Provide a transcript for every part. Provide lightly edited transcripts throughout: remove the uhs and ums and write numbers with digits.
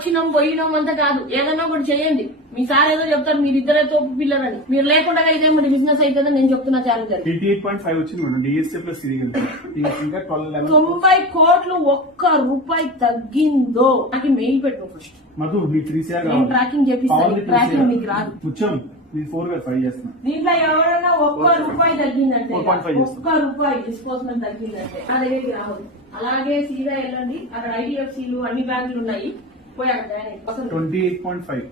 వచ్చినాం పోయినాం అంతా కాదు, ఏదన్నా ఒకటి చేయండి. మీ సార్ ఏదో చెప్తారు మీరిద్దరే తోపు పిల్లలని, మీరు లేకుండా అయితే మరి బిజినెస్ అవుతుందని నేను చెప్తున్నా. చాలా 28.5 వచ్చింది మేడం డిఎస్ఏ ప్లస్ ఇంకా 90 కోట్లు ఒక్క రూపాయి తగ్గిందో నాకు మెయిల్ పెట్టు ఫస్ట్. మధు మీ 3CR నేను ట్రాకింగ్ చేపిస్తాను, ట్రాకింగ్ మీకు రాదు. కూర్చోం మీ 4/5 చేస్తున్నా. దీంట్లో ఎవరైనా ఒక్క రూపాయి తగ్గిందంటే, ఒక్క రూపాయి డిస్పోజల్మెంట్ తగ్గిందంటే నా దగ్గరికి రావాలి. అలాగే సీదా వెళ్ళండి, అక్కడ ఐడిఎఫ్సీలు అన్ని బ్యాంకులు ఉన్నాయి, పోయి అక్కడ 28.5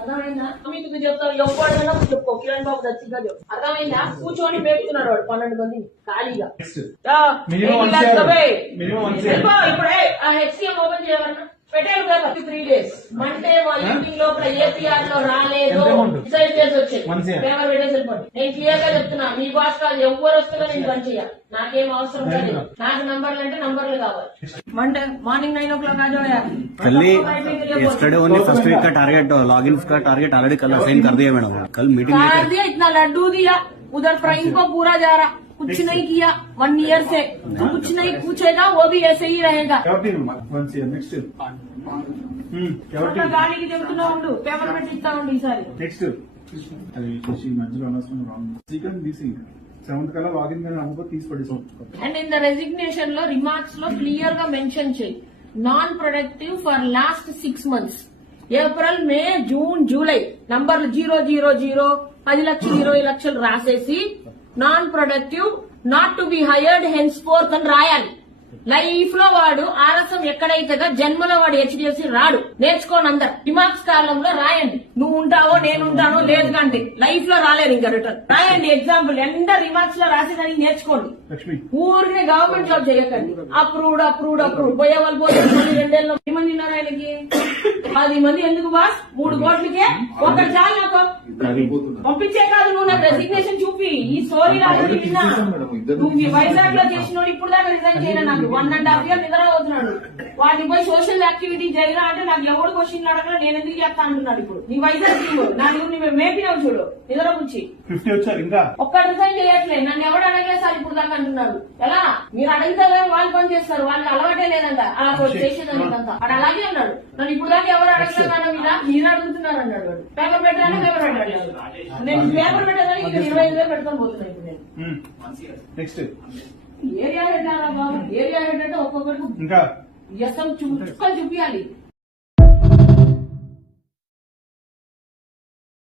అర్థమైందా? మీకు చెప్తాను, ఎవరైనా చెప్పుకో, కిరణ్ బాబు దచ్చిగా చెప్పు. అర్థమైందా? కూర్చొని మేపుతున్నాడు వాడు 12 మంది ఖాళీగా. ఇప్పుడే ఆ హెచ్సిఎం ఓపెన్ చేయమన్నా పెట్టారు కదా 3 days. మండే ఈవినింగ్ లోపల ఏపీఆర్ లో రాలేదు డిసైడ్ చేసి వచ్చాయి, పేపర్ పెట్టేసి వెళ్ళిపోండి. నేను క్లియర్ గా చెప్తున్నా, మీ బాస్ కాదు, ఎవరు వస్తున్నా నేను పని చేయాలి. నాకేం అవసరం లేదు, నాకు నంబర్లు అంటే నంబర్లు కావాలి. మండే మార్నింग 9 o'clock आ जाओ यार. कल yesterday only first week का टारगेट लॉगिन का टारगेट ऑलरेडी कल असाइन कर दिया मैडम. कल मीटिंग कर दिया, इतना लड्डू दिया, उधर प्राइम को पूरा जा रहा, कुछ नहीं किया 1 year से. तो कुछ नहीं पूछेगा, वो भी ऐसे ही रहेगा. గాలికి చెబుతున్నా ఉండు, పేపర్ పెట్టి ఇస్తా ఉండు ఈసారి. నెక్స్ట్ అది మధ్యలో అనవసరం సీక్రెట్ తీసి 7th కల్లా లాగిన్ కానీ నమ్మకం తీసి పడేసాం. అండ్ ఇన్ ద రెసిగ్నేషన్ లో రిమార్క్స్ లో క్లియర్ గా మెన్షన్ చేయి, non productive for last 6 months, April May June July నంబర్లు 000 10 లక్షలు 20 లక్షలు రాసేసి non productive not to be hired hence fourth అని రాయాలి. లైఫ్ లో వాడు ఆలస్యం ఎక్కడైతే జన్మలో వాడు హెచ్డిఎఫ్సి రాడు. నేర్చుకోండి అందరు, రిమార్క్స్ కాలంలో రాయండి. నువ్వు ఉంటావో నేనుంటానో లేదు కంటే లైఫ్ లో రాలేరు ఇంకా రిటర్న్. రాయండి ఎగ్జాంపుల్, ఎంత రిమార్క్స్ లో రాసేదానికి నేర్చుకోండి. ఊరిని గవర్నమెంట్ జాబ్ చేయకండి. అప్రూవ్డ్ అప్రూవ్డ్ అప్రూవ్డ్ పోయే వాళ్ళు పోతే 2 మంది ఉన్నారు ఆయనకి. 10 మంది ఎందుకు బాస్? 3 కోట్లకే ఒకటి చాలు నాకు పంపించే కాదు. నువ్వు నాకు రెసిగ్నేషన్ చూపి ఈ స్టోరీ రాజు విన్నా. నువ్వు వైజాగ్ లో చేసినోడు ఇప్పుడు దాకా రిజైన్ చేయను. నాకు 1.5 year నిద్ర అవుతున్నాడు. వాటిని పోయి సోషల్ యాక్టివిటీ చేయరా అంటే నాకు ఎవరు క్వశ్చన్లు అడగరా, నేను ఎందుకు చెప్తా అంటున్నాడు. ఇప్పుడు నీ వైజాగ్ టీమ్ నా నువ్వు మేపినావు చూడు, నిద్ర కూర్చి 50 వచ్చారు ఇంకా ఒక్క రిజైన్ చేయట్లేదు. నన్ను ఎవడు అడగలేదు సార్ ఇప్పుడు దాకా అంటున్నాడు. ఎలా మీరు అడిగితే వాళ్ళు పని చేస్తారు, వాళ్ళకి అలవాటే లేదంట అలా చేసేదానికంతా. అక్కడ అలాగే అన్నాడు. నన్ను ఇప్పుడు దాకా ఎవరు అడగలేదు మీద మీరు అడుగుతున్నారు అన్నాడు. వాడు పేపర్ పెట్టాలని పేపర్ పెట్టాడు. నేను పేపర్ పెట్టేదానికి 25,000 పెట్టుకొని పోతున్నాను ఇప్పుడు నేను. నెక్స్ట్ ఏరియా హెడ్ అలా బాబు, ఏరియా హెడ్ అంటే ఒక్కొక్కరికి ఇంకా చుక్కలు చూపించాలి.